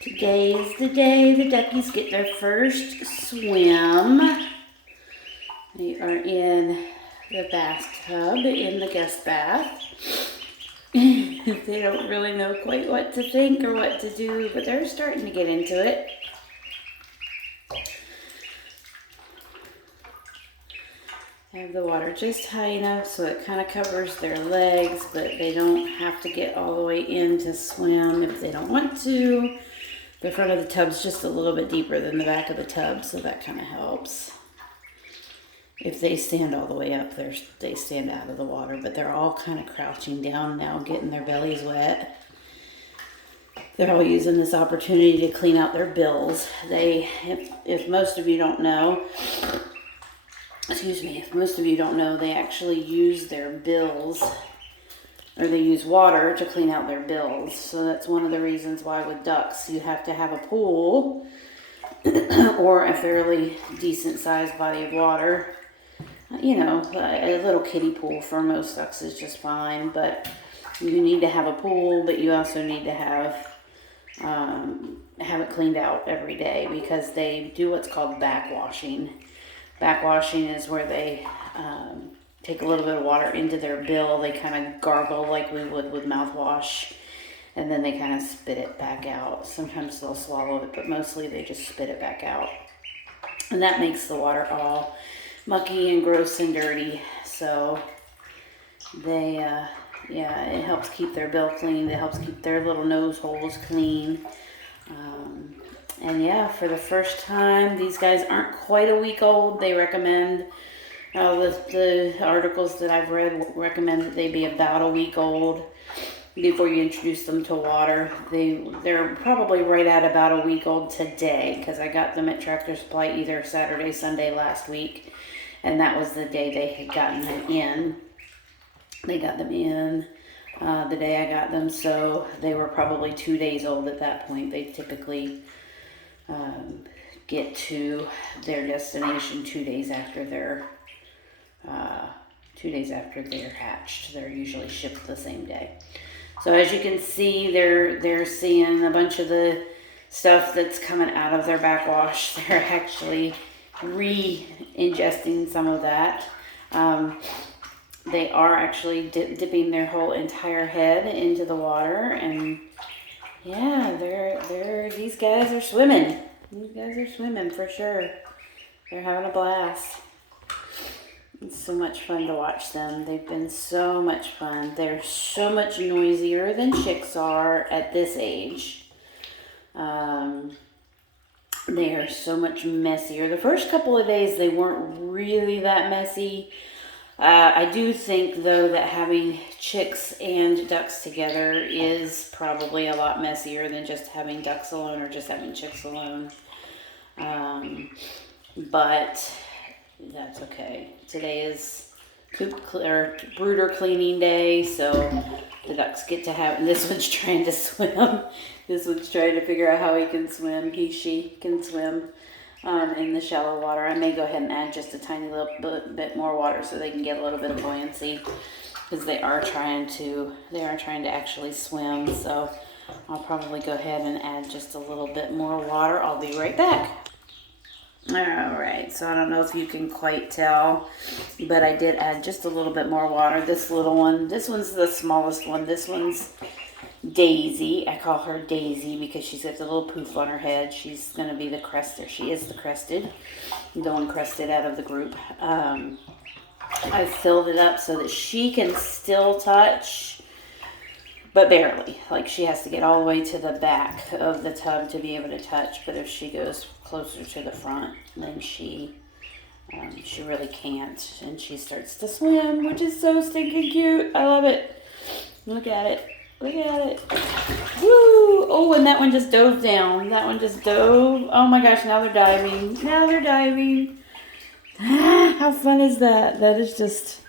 Today is the day the duckies get their first swim. They are in the bathtub, in the guest bath. They don't really know quite what to think or what to do, but they're starting to get into it. I have the water just high enough so it kind of covers their legs, but they don't have to get all the way in to swim if they don't want to. The front of the tub's just a little bit deeper than the back of the tub, so that kind of helps. If they stand all the way up, they stand out of the water, but they're all kind of crouching down now, getting their bellies wet. They're all using this opportunity to clean out their bills. If most of you don't know, if most of you don't know, they actually use their bills, or they use water to clean out their bills. So that's one of the reasons why with ducks you have to have a pool or a fairly decent sized body of water. You know, a little kiddie pool for most ducks is just fine, but you need to have a pool, but you also need to have it cleaned out every day because they do what's called backwashing. Backwashing is where they take a little bit of water into their bill. They kind of gargle like we would with mouthwash, and then they kind of spit it back out. Sometimes they'll swallow it, but mostly they just spit it back out. And that makes the water all mucky and gross and dirty. So they, it helps keep their bill clean. It helps keep their little nose holes clean. And yeah, for the first time, these guys aren't quite a week old. They recommend, the articles that I've read recommend that they be about a week old before you introduce them to water. They're probably right at about a week old today because I got them at Tractor Supply either Saturday, Sunday last week, and that was the day they had gotten them in. They got them in the day I got them, so they were probably 2 days old at that point. They typically get to their destination 2 days after they're 2 days after they're hatched. They're usually shipped the same day. So as you can see, they're seeing a bunch of the stuff that's coming out of their backwash. They're actually re-ingesting some of that. They are actually dipping their whole entire head into the water, and yeah, these guys are swimming. These guys are swimming for sure. They're having a blast. It's so much fun to watch them. They've been so much fun. They're so much noisier than chicks are at this age. They are so much messier. The first couple of days, they weren't really that messy. I do think, though, that having chicks and ducks together is probably a lot messier than just having ducks alone or just having chicks alone. But that's okay. Today is brooder cleaning day, so the ducks get to have, and this one's trying to swim. This one's trying to figure out how he can swim. She can swim in the shallow water. I may go ahead and add just a tiny little bit more water so they can get a little bit of buoyancy, because they are trying to actually swim. So I'll probably go ahead and add just a little bit more water. I'll be right back. Alright, so I don't know if you can quite tell, but I did add just a little bit more water. This little one, this one's the smallest one. This one's Daisy. I call her Daisy because she's got the little poof on her head. She's going to be the crested. She is the crested, the one crested out of the group. I filled it up so that she can still touch, but barely. Like, she has to get all the way to the back of the tub to be able to touch, but if she goes closer to the front, then she really can't, and she starts to swim, which is so stinking cute. I love it. Look at it. Look at it. Woo! Oh, and that one just dove down. That one just dove. Oh my gosh, now they're diving. Now they're diving. How fun is that? That's just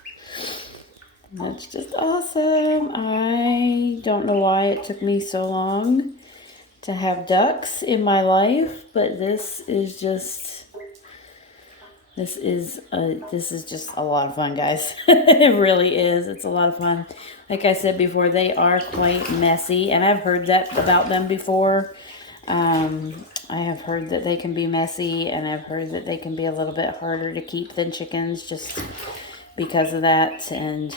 awesome. I don't know why it took me so long to have ducks in my life, but this is just a lot of fun, guys. It really is. It's a lot of fun. Like I said before, they are quite messy, and I've heard that about them before. I have heard that they can be messy, and I've heard that they can be a little bit harder to keep than chickens just because of that. And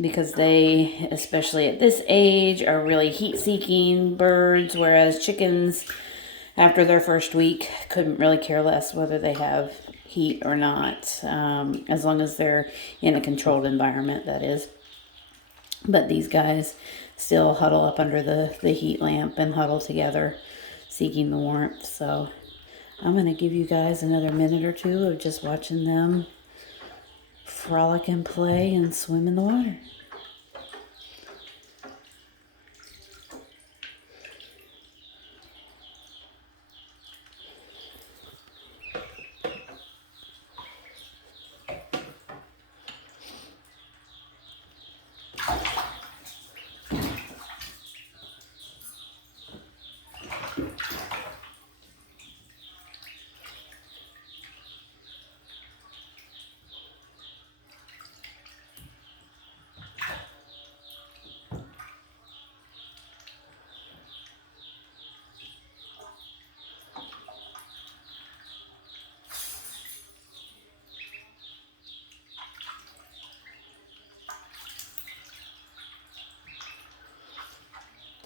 because they, especially at this age, are really heat-seeking birds, whereas chickens, after their first week, couldn't really care less whether they have heat or not, as long as they're in a controlled environment, that is. But these guys still huddle up under the heat lamp and huddle together, seeking the warmth. So I'm going to give you guys another minute or two of just watching them frolic and play and swim in the water.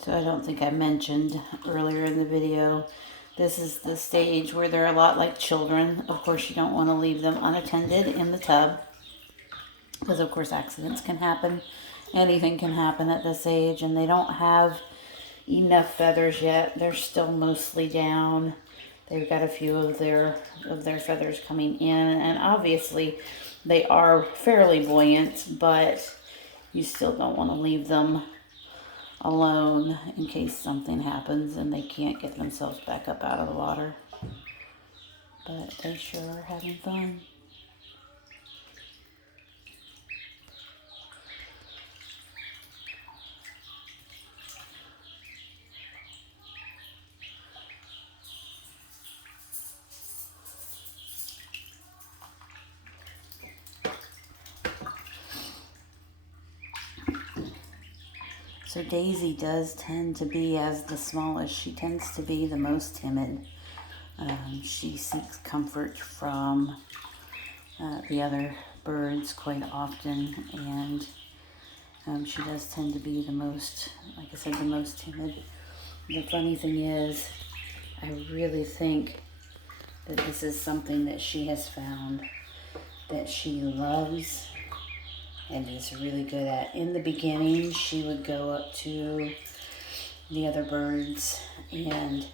So I don't think I mentioned earlier in the video, this is the stage where they're a lot like children. Of course, you don't want to leave them unattended in the tub, because of course accidents can happen. Anything can happen at this age, and they don't have enough feathers yet. They're still mostly down. They've got a few of their feathers coming in, and obviously they are fairly buoyant, but you still don't want to leave them alone in case something happens and they can't get themselves back up out of the water. But they sure are having fun. So Daisy does tend to be, as the smallest, she tends to be the most timid. She seeks comfort from the other birds quite often, and she does tend to be the most, like I said, the most timid. The funny thing is, I really think that this is something that she has found that she loves and is really good at. In the beginning, she would go up to the other birds and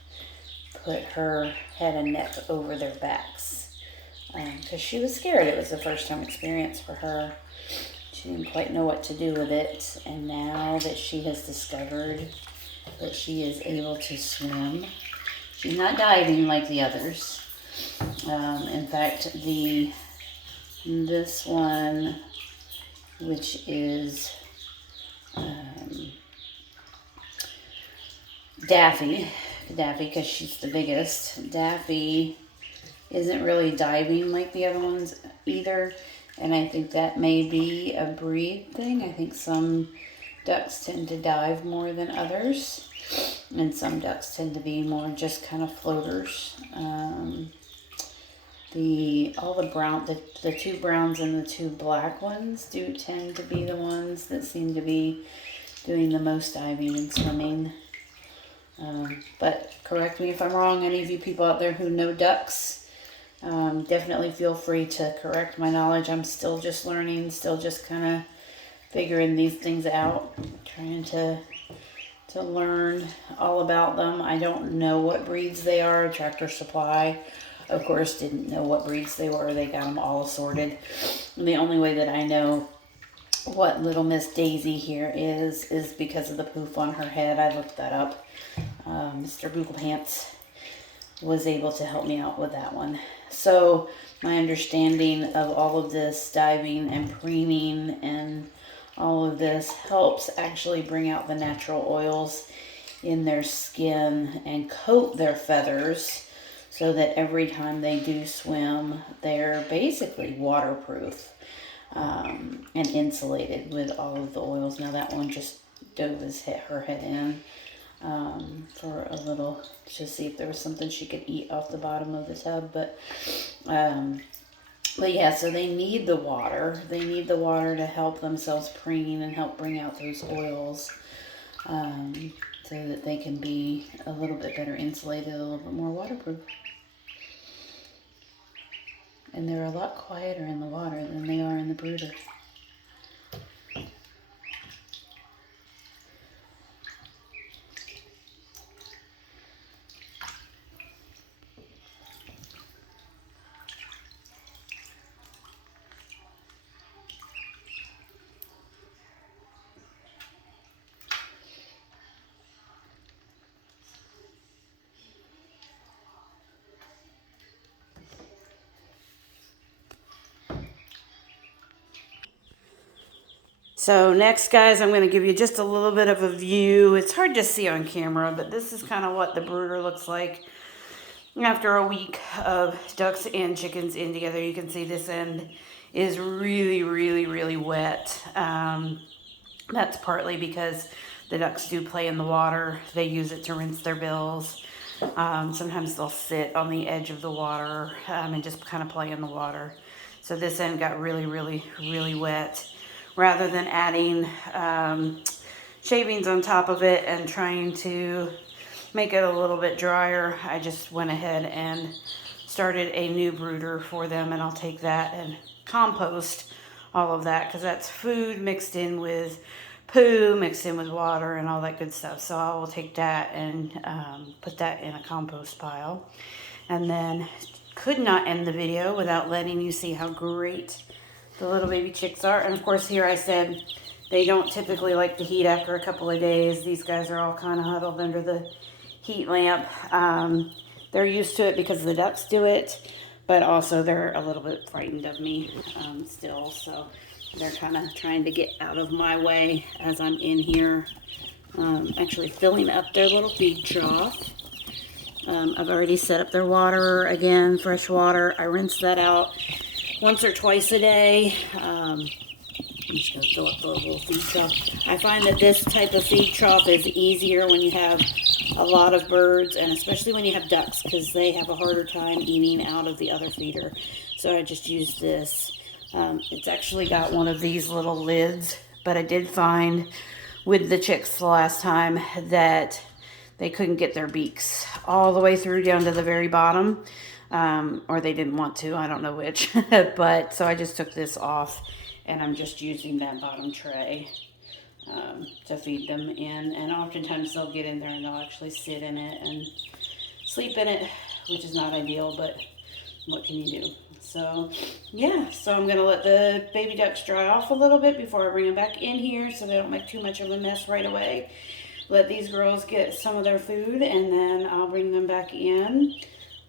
put her head and neck over their backs because she was scared. It was the first time experience for her. She didn't quite know what to do with it, and now that she has discovered that she is able to swim, she's not diving like the others. In fact, this one, which is Daffy, because she's the biggest. Daffy isn't really diving like the other ones either, and I think that may be a breed thing. I think some ducks tend to dive more than others, and some ducks tend to be more just kind of floaters. The two browns and the two black ones do tend to be the ones that seem to be doing the most diving and swimming. But correct me if I'm wrong, any of you people out there who know ducks, definitely feel free to correct my knowledge. I'm still just learning, still just kind of figuring these things out, trying to learn all about them. I don't know what breeds they are. Tractor Supply, of course, didn't know what breeds they were. They got them all assorted. And the only way that I know what little Miss Daisy here is because of the poof on her head. I looked that up. Mr. Google Pants was able to help me out with that one. So my understanding of all of this diving and preening and all of this helps actually bring out the natural oils in their skin and coat their feathers so that every time they do swim, they're basically waterproof and insulated with all of the oils. Now that one just dove her head in. for a little, to see if there was something she could eat off the bottom of the tub. But yeah, so they need the water. They need the water to help themselves preen and help bring out those oils, so that they can be a little bit better insulated, a little bit more waterproof. And they're a lot quieter in the water than they are in the brooder. So next, guys, I'm going to give you just a little bit of a view. It's hard to see on camera, but this is kind of what the brooder looks like after a week of ducks and chickens in together. You can see this end is really, really, really wet. That's partly because the ducks do play in the water. They use it to rinse their bills. Sometimes they'll sit on the edge of the water and just kind of play in the water. So this end got really, really, really wet. Rather than adding shavings on top of it and trying to make it a little bit drier, I just went ahead and started a new brooder for them, and I'll take that and compost all of that, because that's food mixed in with poo, mixed in with water and all that good stuff. So I will take that and put that in a compost pile. And then could not end the video without letting you see how great the little baby chicks are. And of course, here I said they don't typically like the heat after a couple of days. These guys are all kind of huddled under the heat lamp. They're used to it because the ducks do it, but also they're a little bit frightened of me still. So they're kind of trying to get out of my way as I'm in here, actually filling up their little feed trough. I've already set up their water again, fresh water. I rinse that out once or twice a day. I'm just going to fill up the little feed trough. I find that this type of feed trough is easier when you have a lot of birds, and especially when you have ducks, because they have a harder time eating out of the other feeder. So I just use this. It's actually got one of these little lids, but I did find with the chicks the last time that they couldn't get their beaks all the way through down to the very bottom. Or they didn't want to, I don't know which. But so I just took this off, and I'm just using that bottom tray to feed them in. And oftentimes they'll get in there and they'll actually sit in it and sleep in it, which is not ideal, but what can you do? So yeah, so I'm gonna let the baby ducks dry off a little bit before I bring them back in here, so they don't make too much of a mess right away. Let these girls get some of their food, and then I'll bring them back in.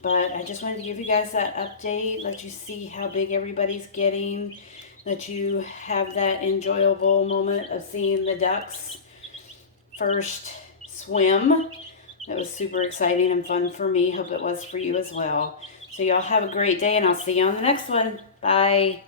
But I just wanted to give you guys that update, let you see how big everybody's getting, let you have that enjoyable moment of seeing the ducks first swim. That was super exciting and fun for me. Hope it was for you as well. So y'all have a great day, and I'll see you on the next one. Bye.